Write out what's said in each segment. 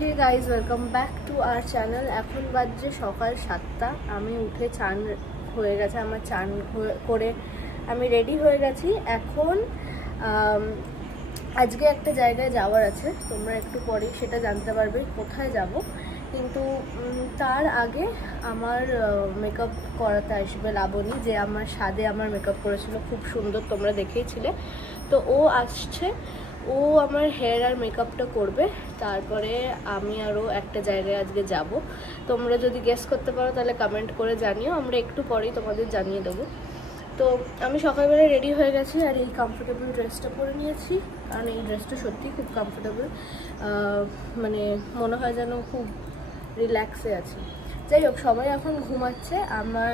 Hey guys welcome back to our channel. এখন বাজে সকাল 7টা। আমি উঠে চান হয়ে গেছে, আমার চান করে আমি রেডি হয়ে গেছি। এখন আজকে একটা জায়গায় যাওয়ার আছে, তোমরা একটু পরেই সেটা জানতে পারবে কোথায় যাব। কিন্তু তার আগে আমার মেকআপ করাতে আসবে লাবণী, যে আমার সাদে আমার মেকআপ করেছিল, খুব সুন্দর, তোমরা দেখেইছিলে। তো ও আসছে, ও আমার হেয়ার আর মেকআপটা করবে। তারপরে আমি আরও একটা জায়গায় আজকে যাব। তোমরা যদি গেস করতে পারো তাহলে কমেন্ট করে জানিও, আমরা একটু পরেই তোমাদের জানিয়ে দেবো। তো আমি সকালবেলা রেডি হয়ে গেছি আর এই কমফোর্টেবল ড্রেসটা পরে নিয়েছি, কারণ এই ড্রেসটা সত্যিই খুব কমফোর্টেবল, মানে মনে হয় যেন খুব রিল্যাক্সে আছি। যাই হোক, সবাই এখন ঘুমাচ্ছে, আমার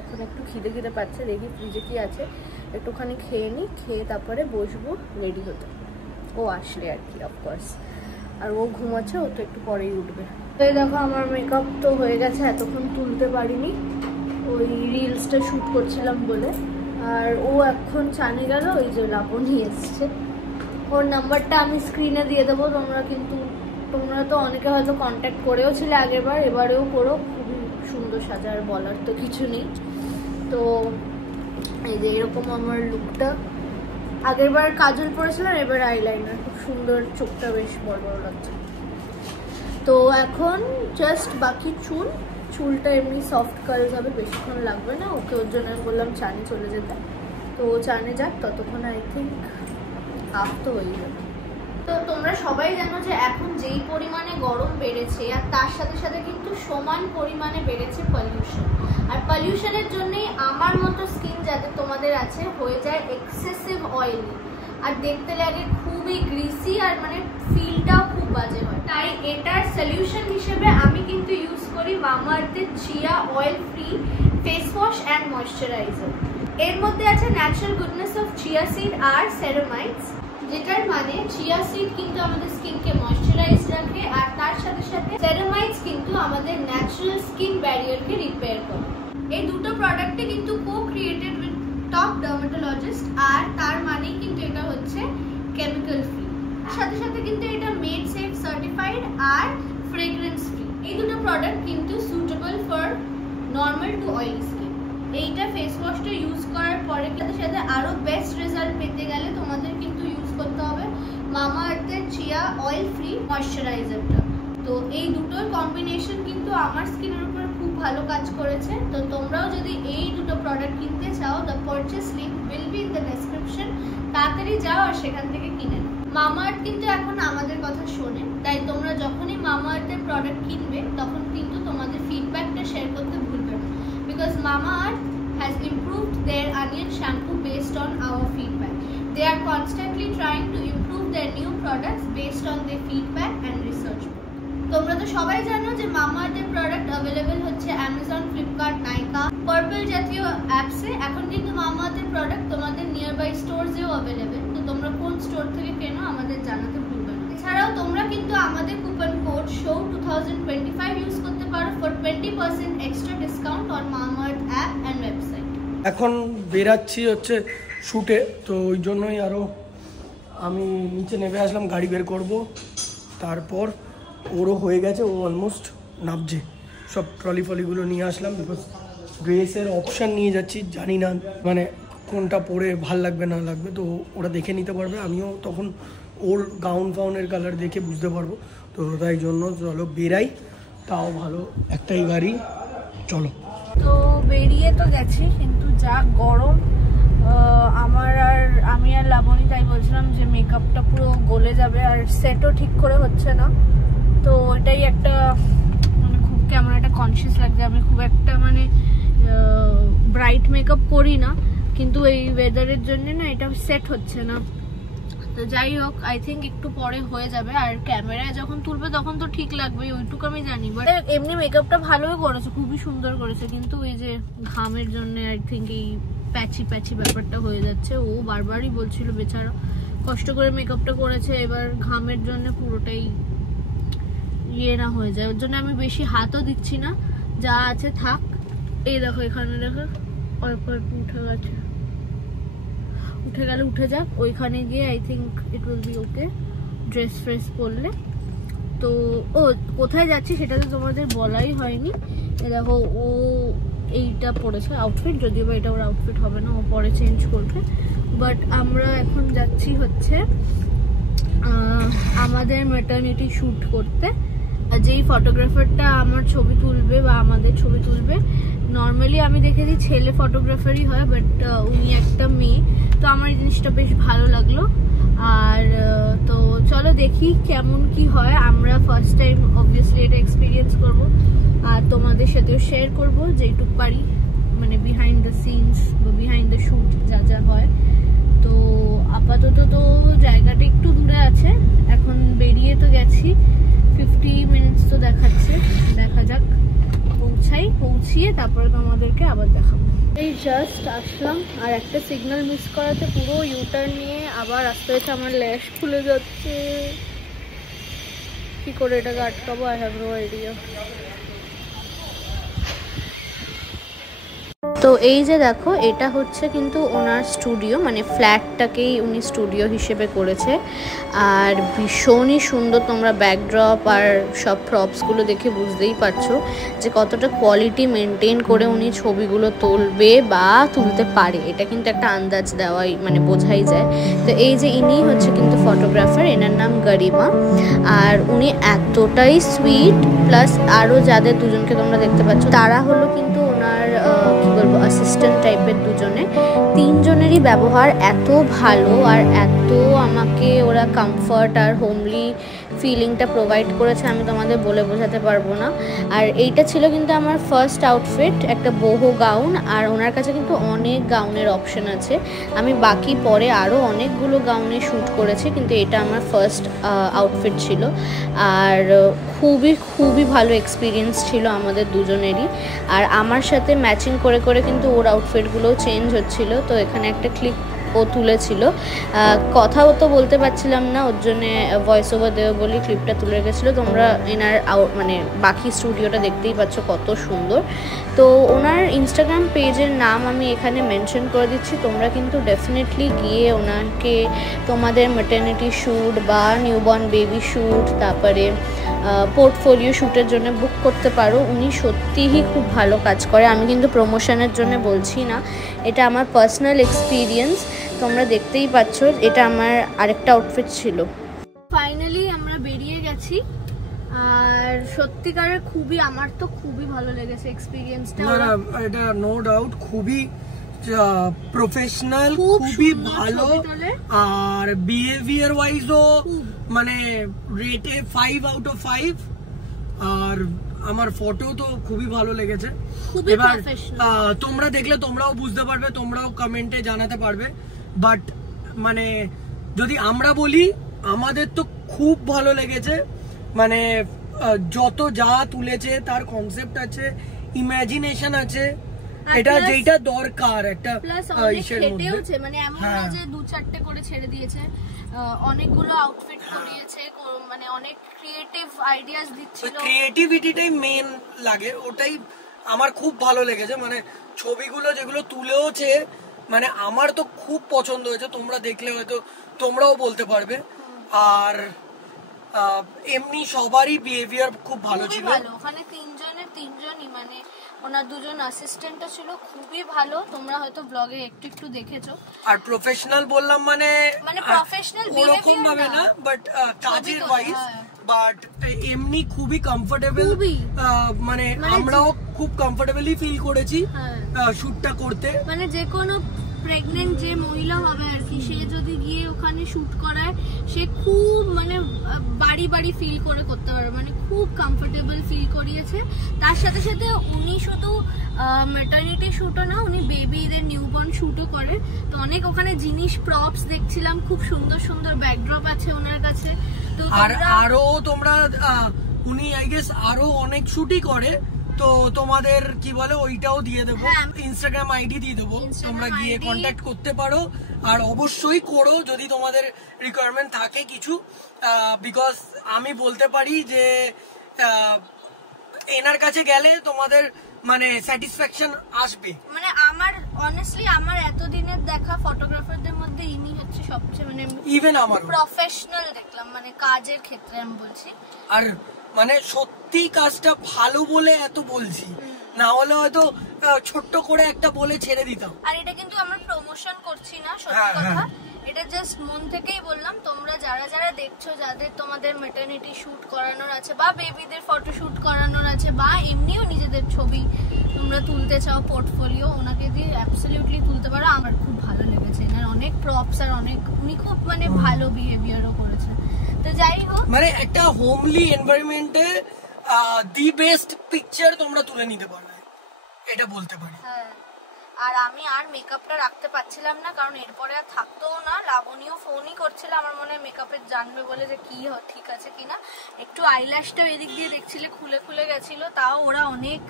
এখন একটু খিদে পাচ্ছে, দেখি ফ্রিজে কি আছে, একটুখানি খেয়ে নিই, খেয়ে তারপরে বসবো রেডি হতে, ও আসলে আর কি, অফকোর্স। আর ও ঘুমাচ্ছে, ও তো একটু পরেই উঠবে। তো দেখো আমার মেকআপ তো হয়ে গেছে, এতক্ষণ তুলতে পারিনি, ওই রিলসটা শ্যুট করছিলাম বলে। আর ও এখন চানে গেল, ওই যে লাবণী এসছে, ওর নাম্বারটা আমি স্ক্রিনে দিয়ে দেবো। তোমরা তো অনেকে হয়তো কন্ট্যাক্ট করেও ছিলে আগেরবার, এবারেও করো, খুবই সুন্দর সাজার, বলার তো কিছু নেই। তো এই যে এরকম আমার লুকটা, আগেরবার কাজল পরেছিলাম, এবার আইলাইনার, খুব সুন্দর, চোখটা বেশ বড় বড় লাগছে। তো এখন জাস্ট বাকি চুলটা এমনি সফট কার্লস হবে, বেশিক্ষণ লাগবে না ওকে, ওর জন্য আমি বললাম চানে চলে যেতে। তো ও চানে যাক, ততক্ষণ আই থিঙ্ক হাফ তো হয়ে যাবে। তো তোমরা সবাই জানো যে এখন যেই পরিমাণে গরম বেড়েছে, আর তার সাথে সাথে কিন্তু সমান পরিমাণে বেড়েছে পলিউশন। আর পলিউশনের জন্যই আমার মতো স্কিন যাদের তোমাদের আছে হয়ে যায় এক্সেসিভ অয়েলি, আর দেখতে লাগে খুবই গ্রিসি, আর মানে ফিলটাও খুব বাজে হয়। তাই এটার সলিউশন হিসেবে আমি কিন্তু ইউজ করি মামাআর্থের chia oil free face wash and moisturiser. এর মধ্যে আছে natural goodness of chia seed আর সেরামাইডস, যেটার মানে চিয়া সিড কিন্তু আমাদের স্কিনকে ময়শ্চারাইজ রাখে, আর তার সাথে সাথে সেরামাইডস কিন্তু আমাদের ন্যাচারাল স্কিন ব্যারিয়ারকে রিপেয়ার করে। এই দুটো প্রোডাক্টে কিন্তু কো-ক্রিয়েটেড উইথ টপ ডার্মাটোলজিস্ট, আর তার মানেই কিন্তু এটা হচ্ছে কেমিক্যাল ফ্রি। সাথে সাথে কিন্তু এটা মেড সেফ সার্টিফাইড আর ফ্রেগ্রেন্স ফ্রি। এই দুটো প্রোডাক্ট কিন্তু suitable for normal to oily skin. এইটা ফেস ওয়াশটা ইউজ করার পরে সাথে সাথে আরো বেস্ট রেজাল্ট পেতে গেলে তোমাদের কিন্তু ইউজ করতে হবে মামাআর্থের চিয়া অয়েল ফ্রি ময়শ্চারাইজারটা। তো এই দুটোর কম্বিনেশন কিন্তু আমার স্কিনের উপর খুব ভালো কাজ করেছে। তো তোমরাও যদি এই দুটো প্রোডাক্ট কিনতে চাও, the purchase link will be in the description, তাড়াতাড়ি যাও আর সেখান থেকে কিনে নাও। মামাআর্থ কিন্তু এখন আমাদের কথা শোনে, তাই তোমরা যখনই মামাআর্থের প্রোডাক্ট কিনবে তখন কিন্তু তোমাদের ফিডব্যাকটা শেয়ার করতে ভুলবে না, because Mamaearth has improved their onion shampoo based on our feedback. They are constantly trying to improve their new products based on their feedback and research. তোমরা তো সবাই জানো যে মামাআর্থের প্রোডাক্ট अवेलेबल হচ্ছে Amazon, Flipkart, Nykaa, Purple জাতীয় অ্যাপসে। এখন কিন্তু মামাআর্থের প্রোডাক্ট তোমাদের নিয়ারবাই স্টোরসেও अवेलेबल। তো তোমরা কোন স্টোর থেকে কেনো আমাদের জানাতে ভুলবে না। এছাড়াও তোমরা কিন্তু আমাদের কুপন কোড SHOW2025 ইউজ করতে পারো for 20% extra discount on Mamaearth app and website. এখন বেরাচ্ছি হচ্ছে শুটে, তো ওই জন্যই আরও আমি নিচে নেমে আসলাম, গাড়ি বের করব। তারপর ওরও হয়ে গেছে, ও অলমোস্ট নামছে, সব ট্রলি নিয়ে আসলাম, বিকজ ড্রেসের অপশান নিয়ে যাচ্ছি, জানি না মানে কোনটা পরে ভাল লাগবে না লাগবে, তো ওরা দেখে নিতে পারবে, আমিও তখন ওর গাউনের কালার দেখে বুঝতে পারবো। তো তাই জন্য চলো বেরাই, তাও ভালো একটাই গাড়ি, চলো। তো বেরিয়ে তো গেছি, কিন্তু যা গরম, আমি আর লাবণী তাই বলছিলাম যে মেকআপটা পুরো গলে যাবে, আর সেটও ঠিক করে হচ্ছে না। তো ওইটাই একটা মানে খুব কেমন একটা কনসিয়াস লাগছে। আমি খুব একটা মানে ব্রাইট মেকআপ করি না, কিন্তু এই ওয়েদারের জন্য না এটা সেট হচ্ছে না। তো যাই হোক, আই থিঙ্ক একটু পরে হয়ে যাবে, আর ক্যামেরায় যখন তুলবে তখন তো ঠিক লাগবে, ওইটুকু আমি জানি। বাট এমনি মেকআপটা ভালোই করেছে, খুবই সুন্দর করেছে, কিন্তু এই যে ঘামের জন্য আই থিঙ্ক এই প্যাচি ব্যাপারটা হয়ে যাচ্ছে। ও বারবারই বলছিল বেচারা, কষ্ট করে মেকআপটা করেছে, এবার ঘামের জন্য পুরোটাই ইয়ে না হয়ে যায়। ওর জন্য আমি বেশি হাতও দিচ্ছি না, যা আছে থাক। এই দেখো এখানে দেখো অল্প অল্প উঠে গেলে উঠে যাক, ওইখানে গিয়ে I think it will be okay, dress fresh পরলে। তো ও কোথায় যাচ্ছি সেটা তো তোমাদের বলাই হয়নি। দেখো ও এইটা পরেছে আউটফিট, যদিও বা এটা ওর আউটফিট হবে না, ও পরে চেঞ্জ করবে। বাট আমরা এখন যাচ্ছি হচ্ছে আমাদের ম্যাটারনিটি শ্যুট করতে। যেই ফটোগ্রাফারটা আমার ছবি তুলবে বা আমাদের ছবি তুলবে, নর্মালি আমি দেখেছি ছেলে ফটোগ্রাফারই হয়, বাট উনি একটা মেয়ে, তো আমার এই জিনিসটা বেশ ভালো লাগলো। আর তো চলো দেখি কেমন কি হয়। আমরা ফার্স্ট টাইম অবভিয়াসলি এটা এক্সপিরিয়েন্স করব, আর তোমাদের সাথেও শেয়ার করব যেটুক পারি, মানে বিহাইন্ড দ্য সিনস বা বিহাইন্ড দ্য শ্যুট যা যা হয়। তো আপাতত তো জায়গাটা একটু দূরে আছে, এখন বেরিয়ে তো গেছি, 50 মিনিটস তো দেখাচ্ছে, দেখা যাক পৌঁছিয়ে তারপরে তোমাদেরকে আবার দেখাবো। এই জাস্ট আসলাম, আর একটা সিগন্যাল মিস করাতে পুরো ইউটার্ন নিয়ে আবার আসতে হয়েছে। আমার ল্যাশ খুলে যাচ্ছে, কি করে এটাকে আটকাবো, আই হ্যাভ নো আইডিয়া। তো এই যে দেখো, এটা হচ্ছে কিন্তু ওনার স্টুডিও, মানে ফ্ল্যাটটাকেই উনি স্টুডিও হিসেবে করেছে। আর ভীষণই সুন্দর, তোমরা ব্যাকড্রপ আর সব প্রপসগুলো দেখে বুঝতেই পারছো যে কতটা কোয়ালিটি মেনটেন করে উনি ছবিগুলো তুলবে বা তুলতে পারে। এটা কিন্তু একটা আন্দাজ দেওয়াই, মানে বোঝাই যায়। তো এই যে ইনি হচ্ছে কিন্তু ফটোগ্রাফার, এনার নাম গরিমা। আর উনি এতটাই সুইট, প্লাস আরও যাদের দুজনকে তোমরা দেখতে পাচ্ছ তারা হলো কিন্তু ওনার কি বলবো অ্যাসিস্ট্যান্ট টাইপের দুজনে। তিনজনেরই ব্যবহার এত ভালো, আর এত আমাকে ওরা কমফর্ট আর হোমলি ফিলিংটা প্রোভাইড করেছে, আমি তোমাদের বলে বোঝাতে পারবো না। আর এইটা ছিল কিন্তু আমার ফার্স্ট আউটফিট, একটা boho গাউন। আর ওনার কাছে কিন্তু অনেক গাউনের অপশন আছে, আমি বাকি পরে আরও অনেকগুলো গাউনে শ্যুট করেছি, কিন্তু এটা আমার ফার্স্ট আউটফিট ছিল। আর খুবই ভালো এক্সপিরিয়েন্স ছিল আমাদের দুজনেরই। আর আমার সাথে ম্যাচিং করে করে কিন্তু ওর আউটফিটগুলোও চেঞ্জ হচ্ছিল। তো এখানে একটা ক্লিপ ও তুলেছিল, কথাও তো বলতে পারছিলাম না, ওর জন্যে ভয়েস ওভার দেবে বলে ক্লিপটা তুলে রেখেছিলো। তোমরা এনার মানে বাকি স্টুডিওটা দেখতেই পাচ্ছ কত সুন্দর। তো ওনার ইনস্টাগ্রাম পেজের নাম আমি এখানে মেনশন করে দিচ্ছি, তোমরা কিন্তু ডেফিনেটলি গিয়ে ওনাকে তোমাদের ম্যাটারনিটি শ্যুট বা নিউবর্ন বেবি শ্যুট, তারপরে পোর্টফোলিও শ্যুটের জন্য বুক করতে পারো। উনি সত্যিই খুব ভালো কাজ করে, আমি কিন্তু প্রমোশনের জন্য বলছি না, এটা আমার পার্সোনাল এক্সপিরিয়েন্স। তোমরা দেখতেই পাচ্ছ, এটা আমার আরেকটা আউটফিট ছিল। ফাইনালি আমরা বেরিয়ে গেছি, আর সত্যিকারের আমার তো খুবই ভালো লেগেছে এক্সপিরিয়েন্সটা। এটা নো ডাউট খুবই প্রফেশনাল, খুবই ভালো। আর বিহেভিয়ার ওয়াইজও মানে রেটে 5 আউট অফ 5। আর আমার ফটো তো খুবই ভালো লেগেছে। এবার তোমরা দেখলে তোমরাও বুঝতে পারবে, তোমরাও কমেন্টে জানাতে পারবে। বাট মানে যদি আমরা বলি, আমাদের তো খুব ভালো লেগেছে। মানে যত যা তুলেছে তার কনসেপ্ট আছে, ইমাজিনেশন আছে, এটা যেটা দরকার একটা ইসের মধ্যে। মানে এমন না যে 2-4টে করে ছেড়ে দিয়েছে, অনেকগুলো আউটফিট করিয়েছে, মানে অনেক ক্রিয়েটিভ আইডিয়াস দিচ্ছিল। ক্রিয়েটিভিটিটাই মেন লাগে, ওটাই আমার খুব ভালো লেগেছে। মানে ছবিগুলো যেগুলো তুলেওছে, মানে আমার তো খুব পছন্দ হয়েছে। তোমরা দেখলে হয়তো তোমরাও বলতে পারবে। আর এমনি সবারই বিহেভিয়ার খুব ভালো ছিল। ওখানে তিনজনই, মানে ওনার দুজন অ্যাসিস্ট্যান্টও ছিল, খুবই ভালো। তোমরা হয়তো ব্লগে একটু দেখেছো। আর প্রফেশনাল বললাম মানে প্রফেশনাল ওরকম ভাবে না, বাট কাজের ওয়াইজ, বাট এমনি খুবই কমফোর্টেবল। মানে আমরাও খুব কমফোর্টেবলি ফিল করেছি শুটটা করতে। মানে যে কোনো প্রেগনেন্ট যে মহিলা হবে আর কি, সে যদি গিয়ে ওখানে শুট করায়, সে খুব মানে বাড়ি ফিল করে করতে পারবে, মানে খুব কমফোর্টেবল ফিল করিয়েছে। তার সাথে সাথে উনি শুধু ম্যাটারনিটি শুটও না, উনি বেবিদের নিউবর্ন শুটও করে। তো অনেক ওখানে জিনিস প্রপস দেখছিলাম, খুব সুন্দর সুন্দর ব্যাকড্রপ আছে ওনার কাছে। তো আরো তোমরা উনি আই গেস আরো অনেক শুটই করে, তো তোমাদের কি বলে ওইটাও দিয়ে দেবো, ইনস্টাগ্রাম আইডি দিয়ে দেবো, তোমরা গিয়ে কন্ট্যাক্ট করতে পারো। আর অবশ্যই করো যদি তোমাদের রিকোয়ারমেন্ট থাকে কিছু, বিকজ আমি বলতে পারি যে এনার কাছে গেলে তোমাদের মানে স্যাটিসফ্যাকশন আসবে। মানে আমার অনেস্টলি আমার এতদিনের দেখা ফটোগ্রাফারদের মধ্যে ইনি হচ্ছে সবচেয়ে মানে ইভেন আমার প্রফেশনাল দেখলাম, মানে কাজের ক্ষেত্রে আমি বলছি। আর মানে সত্যি কাজটা ভালো বলে এত বলছি, না হলে হয়তো ছোট্ট করে একটা বলে ছেড়ে দিতাম। আর এটা কিন্তু আমরা প্রমোশন করছি না, সত্যি কথা, এটা জাস্ট মন থেকেই বললাম। তোমরা যারা যারা দেখছো, যাদের তোমাদের ম্যাটারনিটি শুট করানোর আছে বা বেবিদের ফটো শুট করানোর আছে বা এমনিও নিজেদের ছবি তোমরা তুলতে চাও পোর্টফোলিও, ওনাকে দিয়ে অ্যাবসলিউটলি তুলতে পারো। আমার খুব ভালো লেগেছে, এনার অনেক প্রপস আর অনেক উনি খুব মানে ভালো বিহেভিয়ারও করেছে। তো যাই হোক, মানে একটা হোমলি এনভায়রনমেন্টে দি বেস্ট পিকচার তোমরা তুলে নিতে পারবে, এটা বলতে পারি। হ্যাঁ, আর আমি আর মেকআপটা রাখতে পারছিলাম না, কারণ এরপরে আর থাকতেও না। লাবণীও ফোনই করছিল আমার মনে হয় মেকআপের জানবে বলে যে কি ঠিক আছে কিনা। একটু আইল্যাশটাও এদিক দিয়ে দেখছিলে খুলে খুলে গেছিল, তাও ওরা অনেক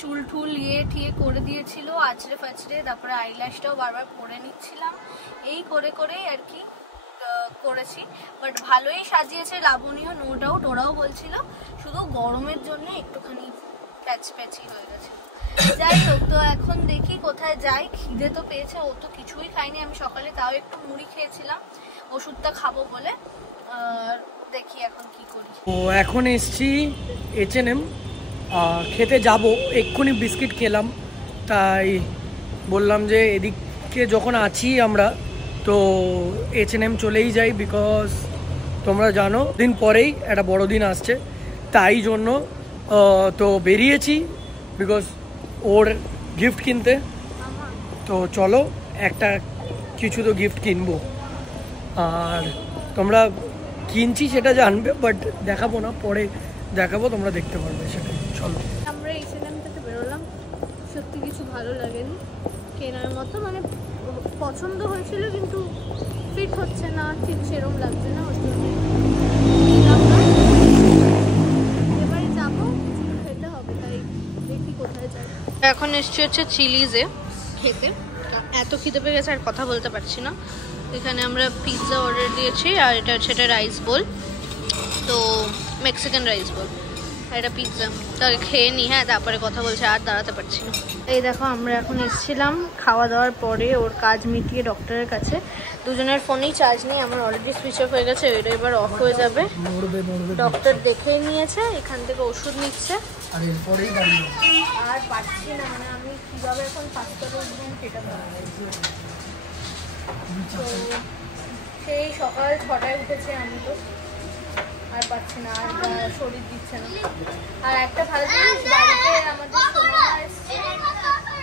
চুল টুল ঠিয়ে করে দিয়েছিল আছড়ে ফাছড়ে। তারপরে আইল্যাশটাও বারবার পরে নিচ্ছিলাম, এই করে করেই আর কি করেছি। বাট ভালোই সাজিয়েছে লাবণীও, নো ডাউট। ওরাও বলছিল শুধু গরমের জন্য একটুখানি প্যাচ প্যাচি হয়ে গেছে। যাই হোক, তো এখন দেখি কোথায় যাই। খিদে তো পেয়েছে, ও তো কিছুই খাইনি। আমি সকালে তাও একটু মুড়ি খেয়েছিলাম ওষুধটা খাবো বলে। দেখি এখন কি করি। ও এখন এসছি H&M, খেতে যাব। এক্ষুনি বিস্কিট খেলাম, তাই বললাম যে এদিকে যখন আছি আমরা তো H&M চলেই যাই, বিকজ তোমরা জানো দিন পরেই একটা বড়দিন আসছে, তাই জন্য তো বেরিয়েছি বিকজ ওর গিফট কিনতে। তো চলো একটা কিছু তো গিফট কিনবো, আর তোমরা কিনছি সেটা জানবে, বাট দেখাবো না, পরে দেখাবো, তোমরা দেখতে পারবে সেটা। চলো, আমরা H&M থেকে বেরোলাম, সত্যি কিছু ভালো লাগেনি কেনার মতো। মানে পছন্দ হয়েছিল কিন্তু ফিট হচ্ছে না, ঠিক সেরকম লাগছে না, ওই জন্য এবারে যাবো, কিছু খেতে হবে, তাই দেখি কোথায় যাই। এখন এসছি হচ্ছে চিলিজে খেতে, এত খিদে পেয়ে গেছে আর কথা বলতে পারছি না। এখানে আমরা পিৎজা অর্ডার দিয়েছি, আর এটা হচ্ছে একটা রাইস বোল, তো মেক্সিকান রাইস বোল, আর এটা পিৎজা। তাহলে খেয়ে নিই, হ্যাঁ, তারপরে কথা বলছে, আর দাঁড়াতে পারছি না। এই দেখো, আমরা এখন এসেছিলাম খাওয়া দাওয়ার পরে ওর কাজ মিটিয়ে ডক্টরের কাছে। দুজনের ফোনেই চার্জ নেই, আমার অলরেডি সুইচ অফ হয়ে গেছে, এটা এবার অফ হয়ে যাবে। ডক্টর দেখে নিয়েছে, এখান থেকে ওষুধ নিচ্ছে, আর পাচ্ছি না, মানে আমি কিভাবে এখন পাঁচটা বলবো সেটা সেই সকাল 6টায় উঠেছে, আমি তো আর পাচ্ছি না, আর শরীর দিচ্ছে না। আর একটা ভালো জিনিস, বাড়িতে আমাদের সোনা এসছে,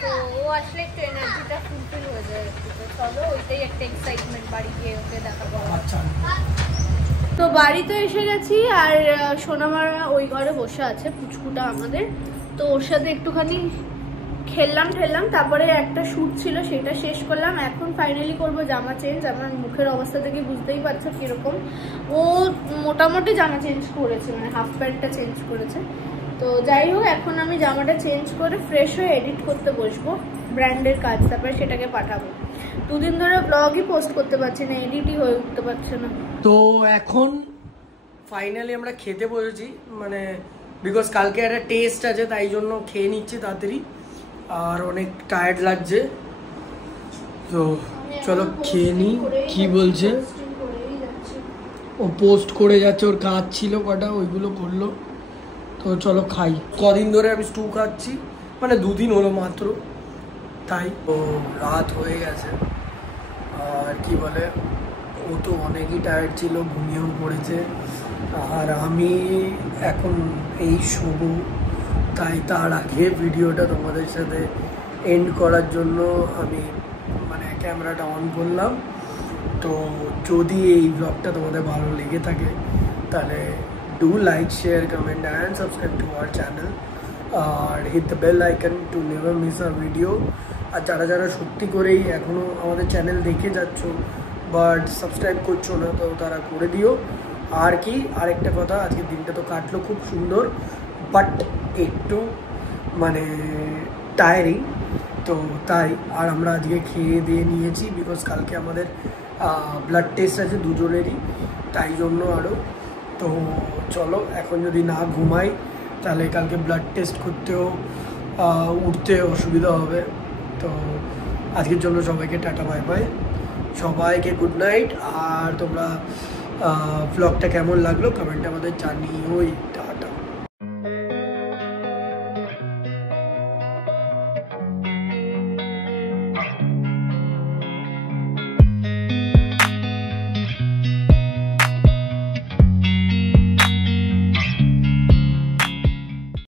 তো ও আসলে একটু এনার্জিটা ফুলফিল হয়ে যায় একটু। তো চলো, ওইটাই একটা এক্সাইটমেন্ট, বাড়ি গিয়ে ওকে দেখা পাওয়া। তো বাড়িতে এসে গেছি, আর সোনামারা ওই ঘরে বসে আছে, পুচকুটা আমাদের। তো ওর সাথে একটুখানি খেললাম, তারপরে একটা শ্যুট ছিল সেটা শেষ করলাম। এখন ফাইনালি করব জামা চেঞ্জ। আমার মুখের অবস্থা থেকে বুঝতেই পারছো কিরকম। ও মোটামুটি জামা চেঞ্জ করেছে, মানে হাফ প্যান্টটা চেঞ্জ করেছে। তো যাই হোক, এখন আমি জামাটা চেঞ্জ করে ফ্রেশ হয়ে এডিট করতে বসবো, ব্র্যান্ডের কাজ, তারপরে সেটাকে পাঠাবো। দুদিন ধরে ব্লগই পোস্ট করতে পারছি না, এডিটই হয়ে উঠতে পারছে না। তো এখন ফাইনালি আমরা খেতে বসেছি, মানে বিকজ কালকে একটা টেস্ট আছে, তাই জন্য খেয়ে নিচ্ছি তাড়াতাড়ি, আর অনেক টায়ার্ড লাগছে। তো চলো খেয়ে নিই। কি বলছে? ও পোস্ট করে যাচ্ছে, ওর কাজ ছিল কটা, ওইগুলো করলো। তো চলো খাই। কদিন ধরে আমি স্টু খাচ্ছি, মানে 2 দিন হলো মাত্র, তাই। ও রাত হয়ে গেছে, আর কি বলে, ও তো অনেকই টায়ার্ড ছিল, ঘুমিয়েও পড়েছে, আর আমি এখন এই শোবো। তাই তার আগে ভিডিওটা তোমাদের সাথে এন্ড করার জন্য আমি মানে ক্যামেরাটা অন করলাম। তো যদি এই ব্লগটা তোমাদের ভালো লেগে থাকে তাহলে do like, share, comment and subscribe to our channel, আর hit the bell icon to never miss a video. আর যারা যারা সত্যি করেই এখনও আমাদের চ্যানেল দেখে যাচ্ছ বাট সাবস্ক্রাইব করছো না, তো তারা করে দিও। আর কি, আরেকটা কথা, আজকের দিনটা তো কাটলো খুব সুন্দর, বাট একটু মানে টায়ারিং, তো তাই। আর আমরা আজকে খেয়ে দিয়ে নিয়েছি, বিকজ কালকে আমাদের ব্লাড টেস্ট আছে দুজনেরই, তাই জন্য আরও। তো চলো, এখন যদি না ঘুমাই তাহলে কালকে ব্লাড টেস্ট করতেও উঠতে অসুবিধা হবে। তো আজকের জন্য সবাইকে টাটা, বাই বাই, সবাইকে গুড নাইট। আর তোমরা ব্লগটা কেমন লাগলো কমেন্টে আমাদের জানিওই।